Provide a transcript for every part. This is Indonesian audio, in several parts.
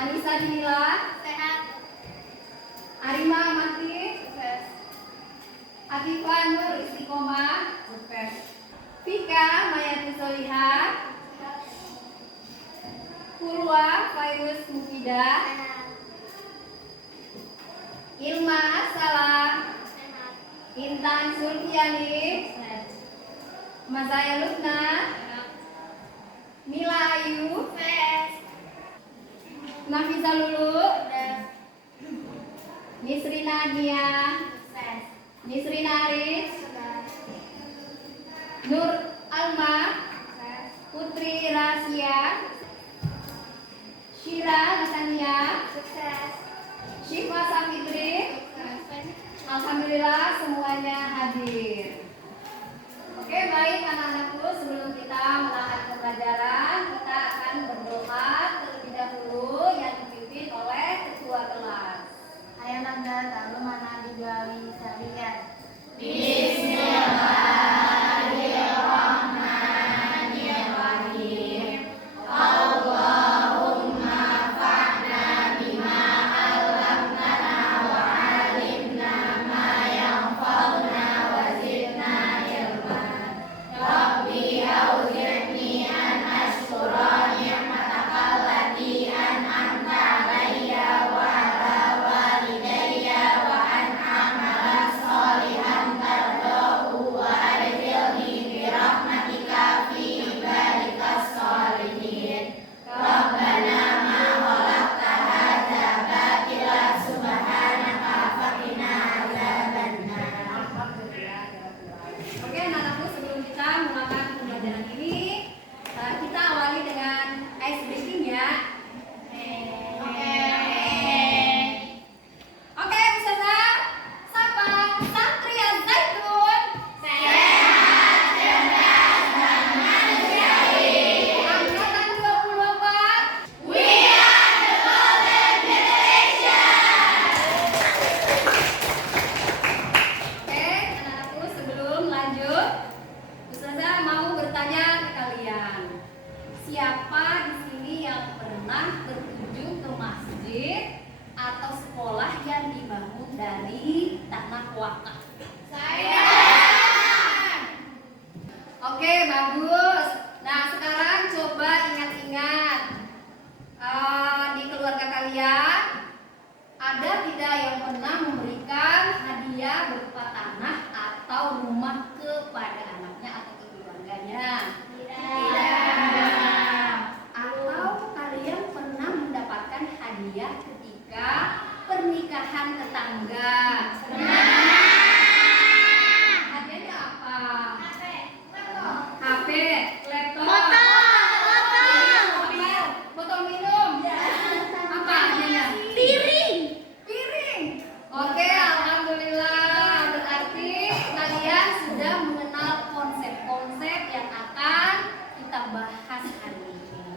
Anissa Dinila. Sehat. Arima Amarti. Sukses. Atifah Nur Istiqomah. Sukses. Vika Mayati Solihah. Purwa Fairuz Mufidah. Sehat. Ilma Salam. Sehat. Intan Sulfiani. Sehat. Mazaya Lutna. Mila Ayu. Sukses. Nafisa Lulu. Sukses. Nisrina Nia. Sukses. Nisrina Aris. Sukses. Nur Alma. Sukses. Putri Rahasia. Syira Natania. Sukses. Syifa Safitri. Sukses. Alhamdulillah semuanya hadir. Oke, baik anak-anakku, sebelum kita melakukan pembelajaran, kita akan berdoa terlebih dahulu yang dipimpin oleh ketua kelas. Ayo Nanda, tahu mana digali syariat. Bismillahirrahmanirrahim. Allahumma fa'na bima 'allamtana wa 'allimna ma yanfa'una wa zidna ilma. Rabbi auzi'ni an ashkura ni'mataka allati an'amta 'alayya wa 'ala walidayya wa an a'mala shalihan tardahu wa adkhilni bi rahmatika fi ibadikas shalihin. Rabbana ma khalaqta hadza batila subhanaka faqina adzabannar. Oke anak-anakku, sebelum kita melakukan pembelajaran ini, kita awali dengan ice breaking ya. Oke, Ustazah, sapa Santri Az-Zaitun. Sehat, cerdas, dan manusiawi. Angkatan 24. We are the golden generation. Oke, anak-anakku, sebelum lanjut, Ustazah mau bertanya ke kalian. Siapa di sini yang pernah berkunjung ke masjid atau sekolah yang dibangun dari tanah wakaf? Saya. Oke, bagus. Nah, sekarang coba ingat-ingat di keluarga kalian ada tidak yang pernah memberikan hadiah berupa tanah atau rumah kepada anaknya atau ke keluarganya? Atau kalian pernah mendapatkan hadiah ketika pernikahan tetangga? Hadiahnya apa? HP, laptop, mobil, botol minum. Apa hadiahnya? Piring. Oke, alhamdulillah. Berarti kalian sudah mengenal konsep-konsep yang akan kita bahas hari ini.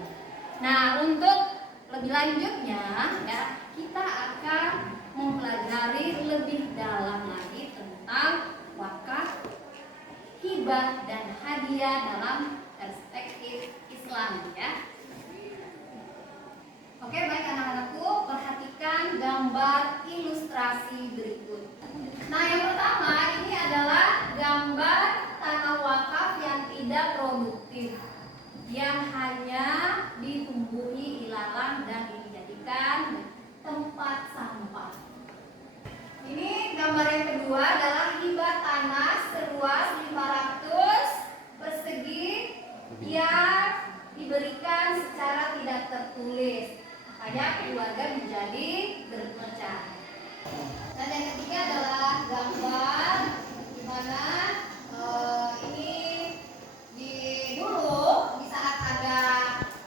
Nah, untuk lebih lanjutnya ya, kita akan mempelajari lebih dalam lagi tentang wakaf, hibah dan hadiah dalam perspektif Islam ya. Oke, baik anak-anakku, perhatikan gambar ilustrasi berikut. Nah, yang pertama ini adalah gambar tanah wakaf yang tidak produktif, yang hanya ditumbuhi ilalang dan dijadikan tempat sampah. Ini gambar yang kedua adalah hibah tanah seluas 500 persegi yang diberikan secara tidak tertulis. Makanya keluarga menjadi berpecah. Dan yang ketiga adalah gambar di mana ini dulu di saat ada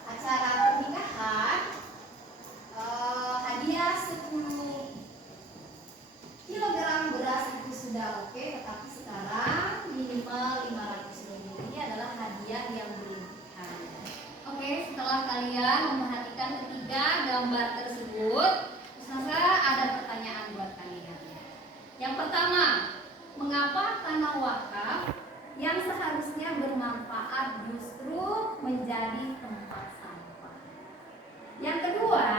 acara pernikahan, hadiah 10 kilogram beras itu sudah oke, tetapi sekarang minimal 500.000. Ini adalah hadiah yang berlebihan. Oke, setelah kalian memperhatikan ketiga gambar tersebut, Ustazah ada pertanyaan buat kalian. Yang pertama, mengapa tanah wakaf yang seharusnya bermanfaat justru menjadi tempat sampah? Yang kedua,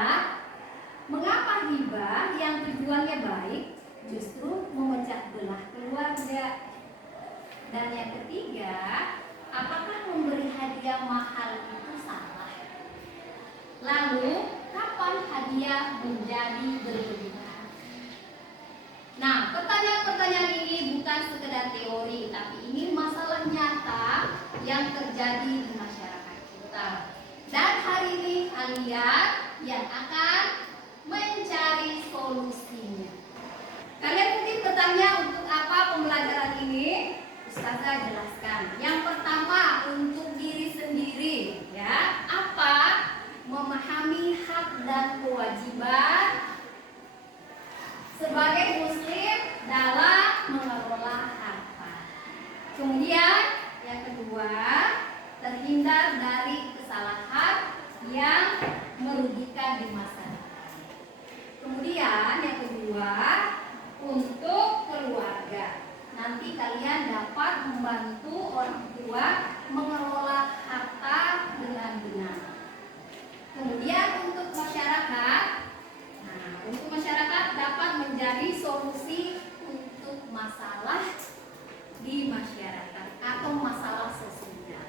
hadiah menjadi berlebihan. Nah, pertanyaan-pertanyaan ini bukan sekedar teori, tapi ini masalah nyata yang terjadi di masyarakat kita. Dan hari ini kalian yang akan mencari solusinya. Kalian mungkin bertanya, untuk apa pembelajaran ini? Ustazah jelaskan. Yang pertama, untuk diri sendiri, ya. Apa? Memahami hak dan kewajiban sebagai muslim dalam mengelola harta. Kemudian yang kedua, terhindar dari kesalahan yang merugikan di masa depan. Kemudian yang kedua, untuk keluarga. Nanti kalian dapat membantu orang tua mengelola harta dengan benar. Kemudian untuk masyarakat, untuk masyarakat dapat menjadi solusi untuk masalah di masyarakat atau masalah sosial.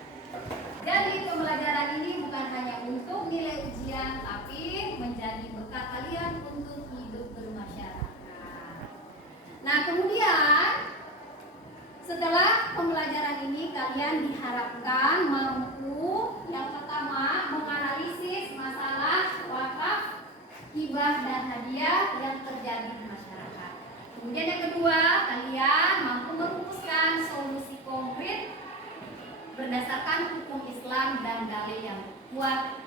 Jadi pembelajaran ini bukan hanya untuk nilai ujian, tapi menjadi bekal kalian untuk hidup bermasyarakat. Nah, kemudian setelah pembelajaran ini kalian diharapkan mampu yang pertama menganalisis masalah wakaf, hibah dan hadiah yang terjadi di masyarakat. Kemudian yang kedua, kalian mampu merumuskan solusi konkret berdasarkan hukum Islam dan dalil yang kuat.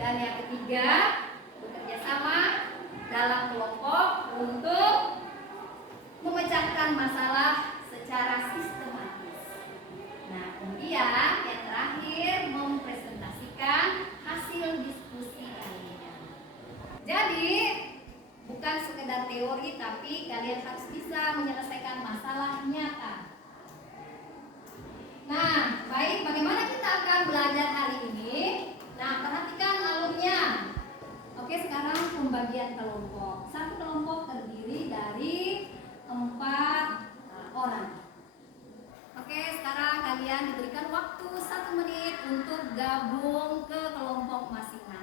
Dan yang ketiga, bekerja sama dalam kelompok untuk memecahkan masalah secara sistematis. Nah, kemudian yang terakhir, mempresentasikan hasil diskusi kalian. Jadi bukan sekedar teori, tapi kalian harus bisa menyelesaikan masalah nyata. Nah, baik, bagaimana kita akan belajar hari ini? Nah, perhatikan alurnya. Oke, sekarang pembagian kelompok. Satu kelompok terdiri dari 4 orang. Oke, sekarang kalian diberikan waktu 1 menit untuk gabung ke kelompok masing-masing.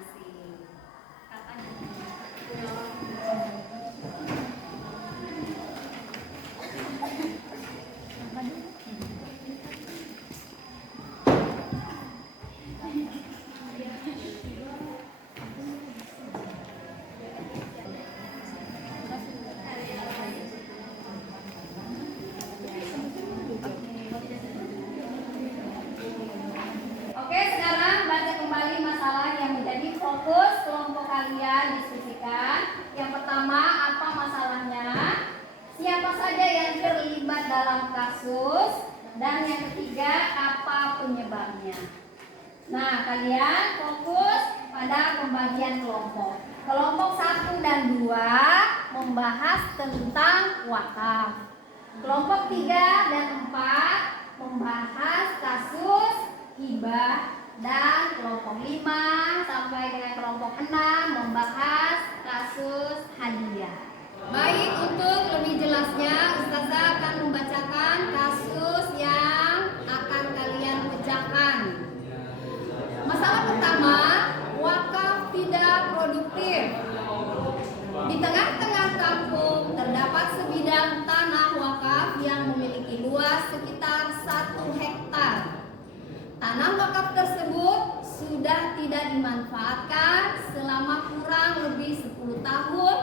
Fokus kelompok kalian diskusikan. Yang pertama, apa masalahnya? Siapa saja yang terlibat dalam kasus? Dan yang ketiga, apa penyebabnya? Nah, kalian fokus pada pembagian kelompok. Kelompok 1 dan 2 membahas tentang wakaf. Kelompok 3 dan 4 membahas kasus hibah. Dan kelompok 5 sampai dengan kelompok 6 membahas kasus hadiah. Baik, untuk lebih jelasnya Ustazah akan membacakan kasus yang akan kalian pecahkan. Masalah pertama, wakaf tidak produktif. Di tengah-tengah kampung terdapat sebidang tanah wakaf yang memiliki luas sekitar 1 hektar. Tanah wakaf tersebut sudah tidak dimanfaatkan selama kurang lebih 10 tahun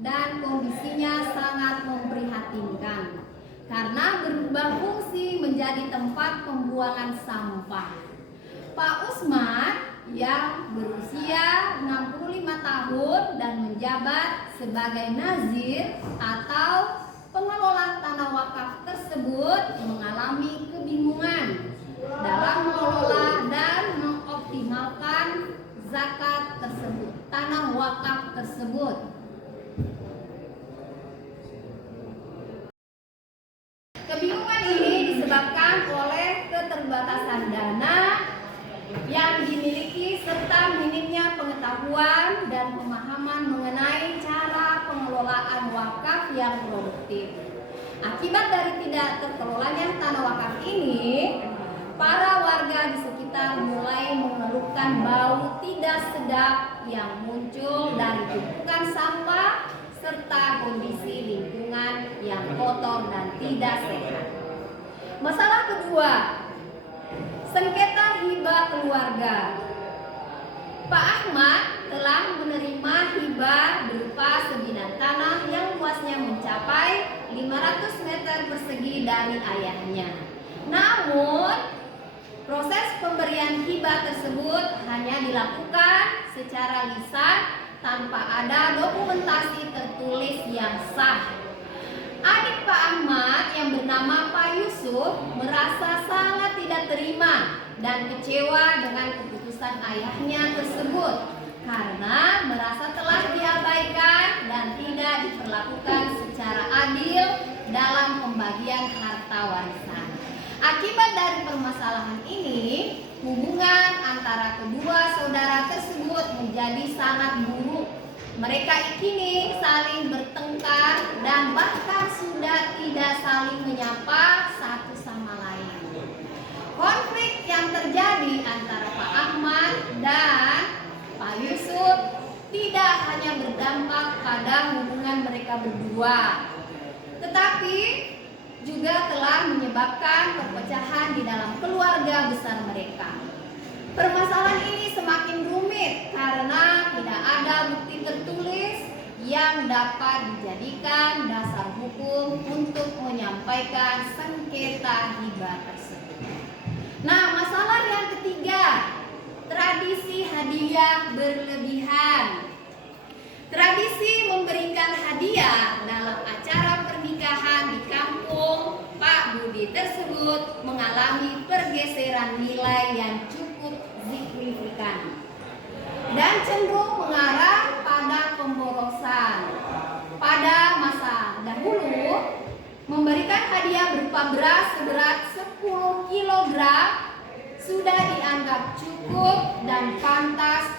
dan kondisinya sangat memprihatinkan karena berubah fungsi menjadi tempat pembuangan sampah. Pak Usman yang berusia 65 tahun dan menjabat sebagai nazir atau pengelola tanah wakaf tersebut mengalami kebingungan dalam mengelola dan mengoptimalkan zakat tersebut, tanah wakaf tersebut. Kebingungan ini disebabkan oleh keterbatasan dana yang dimiliki serta minimnya pengetahuan dan pemahaman mengenai cara pengelolaan wakaf yang produktif. Akibat dari tidak terkelolanya tanah wakaf ini, para warga di sekitar mulai mengeluhkan bau tidak sedap yang muncul dari tumpukan sampah serta kondisi lingkungan yang kotor dan tidak sehat. Masalah kedua, sengketa hibah keluarga. Pak Ahmad telah menerima hibah berupa sebidang tanah yang luasnya mencapai 500 meter persegi dari ayahnya. Namun, proses pemberian hibah tersebut hanya dilakukan secara lisan tanpa ada dokumentasi tertulis yang sah. Adik Pak Ahmad yang bernama Pak Yusuf merasa sangat tidak terima dan kecewa dengan keputusan ayahnya tersebut karena merasa telah diabaikan dan tidak diperlakukan secara adil dalam pembagian harta warisan. Akibat dari permasalahan ini, hubungan antara kedua saudara tersebut menjadi sangat buruk. Mereka kini saling bertengkar dan bahkan sudah tidak saling menyapa satu sama lain. Konflik yang terjadi antara Pak Ahmad dan Pak Yusuf tidak hanya berdampak pada hubungan mereka berdua, tetapi juga telah menyebabkan perpecahan di dalam keluarga besar mereka. Permasalahan ini semakin rumit karena tidak ada bukti tertulis yang dapat dijadikan dasar hukum untuk menyampaikan sengketa hibah tersebut. Nah, masalah yang ketiga, tradisi hadiah berlebihan. Tradisi memberikan hadiah dalam acara pernikahan di kampung Pak Budi tersebut mengalami pergeseran nilai yang cukup signifikan dan cenderung mengarah pada pemborosan. Pada masa dahulu, memberikan hadiah berupa beras seberat 10 kg sudah dianggap cukup dan pantas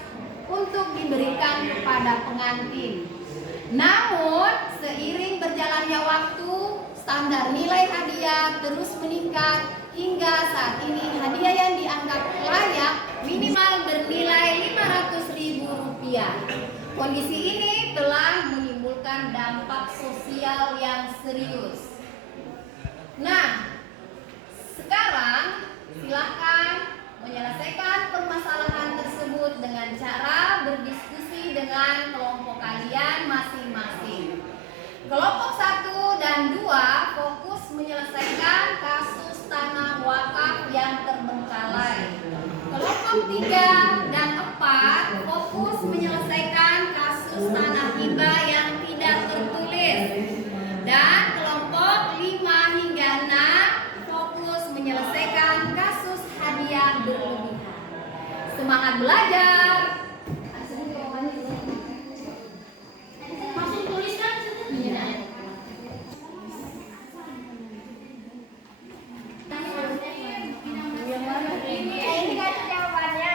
untuk diberikan kepada pengantin. Namun, seiring berjalannya waktu, standar nilai hadiah terus meningkat hingga saat ini hadiah yang dianggap layak minimal bernilai Rp500.000. Kondisi ini telah menimbulkan dampak sosial yang serius. Nah, sekarang silakan menyelesaikan permasalahan tersebut dengan cara berdiskusi dengan kelompok kalian masing-masing. Kelompok 1 dan 2 fokus menyelesaikan kasus tanah wakaf yang terbengkalai. Kelompok 3 dan 4 fokus menyelesaikan kasus tanah hibah yang tidak tertulis. Dan kelompok 5 hingga 6 fokus menyelesaikan kasus hadiah berlebihan. Semangat belajar! Masih tuliskan? Iya. Ini kan jawabannya.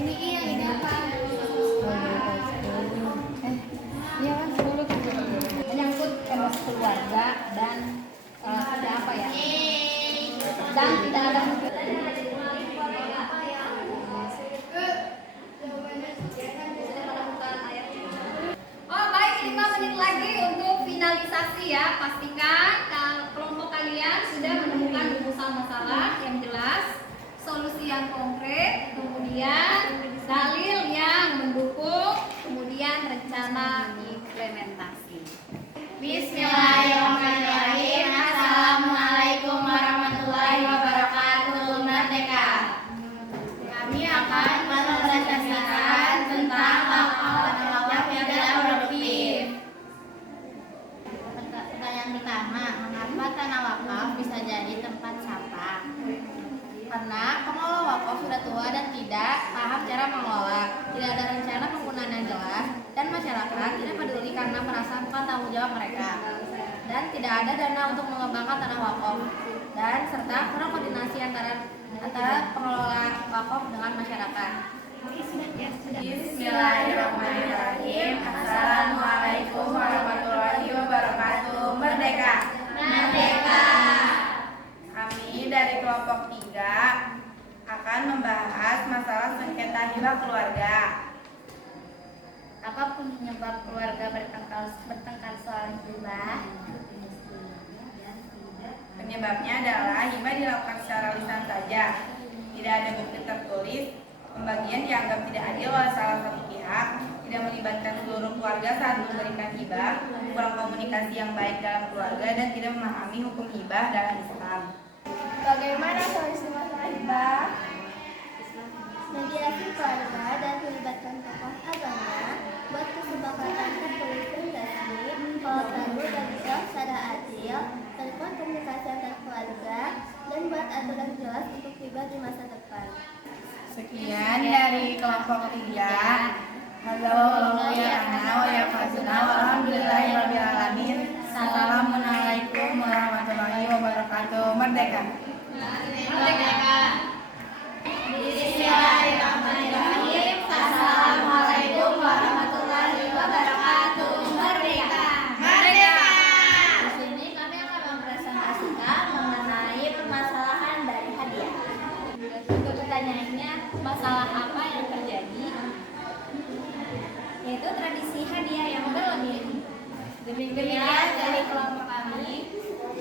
Ini apa? Menyangkut emosi keluarga dan ada apa ya? Dan tidak ada Oh baik, 5 menit lagi untuk finalisasi ya. Pastikan kelompok kalian sudah menemukan rumusan masalah yang jelas, solusi yang konkret, kemudian dalil yang mendukung, kemudian rencana implementasi. Bismillahirrahmanirrahim. Assalamualaikum warahmatullahi wabarakatuh. Merdeka. Kami akan mempresentasikan tentang wakaf yang tidak produktif. Pertanyaan pertama, mengapa tanah wakaf bisa jadi tempat sampah? Karena pengelola wakaf sudah tua dan tidak paham cara mengelola, tidak ada rencana penggunaan yang jelas, dan masyarakat tidak peduli karena merasa bukan tanggung jawab mereka, dan tidak ada dana untuk mengembangkan tanah wakaf, dan serta kurang koordinasi antara pengelola wakaf dengan masyarakat. Bismillahirrahmanirrahim. Assalamualaikum warahmatullahi wabarakatuh. Merdeka. hibah keluarga? Apa penyebab keluarga bertengkar soal hibah? Penyebabnya adalah hibah dilakukan secara lisan saja, tidak ada bukti tertulis, pembagian dianggap tidak adil oleh salah satu pihak, tidak melibatkan seluruh keluarga saat memberikan hibah, kurang komunikasi yang baik dalam keluarga, dan tidak memahami hukum hibah dalam Islam. Bagaimana solusi masalah hibah? Mediasi keluarga dan melibatkan tokoh agama, buat kesepakatan tertulis dan resmi, kalau perlu dan bisa secara adil, telepon komunikasi antar keluarga, dan buat aturan jelas untuk hibah di masa depan. Sekian dari kelompok 3. Halo ya ana wa ya fazna walhamdulillahirabbil alamin. Assalamualaikum warahmatullahi wabarakatuh. Merdeka. Merdeka. Bismillahirrahmanirrahim. Assalamualaikum warahmatullahi wabarakatuh. Merdeka. Merdeka. Di sini kami akan mempresentasikan mengenai permasalahan dari hadiah. Untuk pertanyaannya, masalah apa yang terjadi? Yaitu tradisi hadiah yang berlebih. Demikian dari kelompok kami.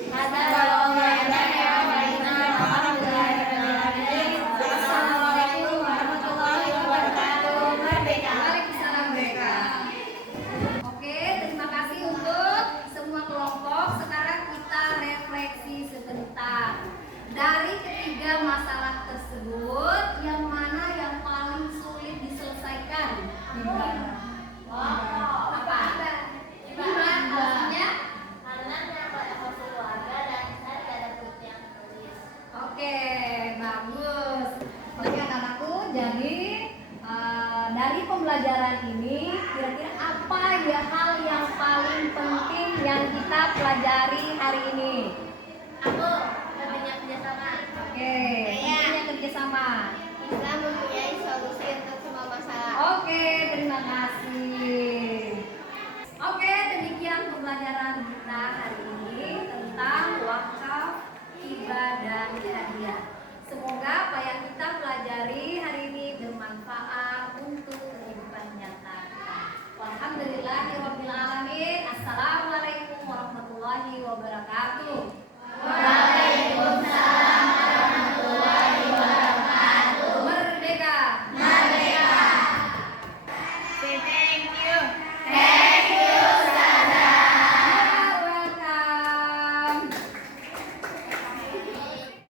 Assalamualaikum warahmatullahi wabarakatuh. Merdeka. Waalaikumsalam. Merdeka. Oke, terima kasih untuk semua kelompok. Sekarang kita refleksi sebentar. Dari ketiga masalah tersebut, yang mana yang paling sulit diselesaikan? Apa? Gimana maksudnya? Karena menyangkut emosi keluarga dan saya tidak ada bukti yang tertulis. Oke, bagus. Oke anak-anakku, jadi dari pembelajaran ini kira-kira apa ya hal yang paling penting yang kita pelajari hari ini? Aku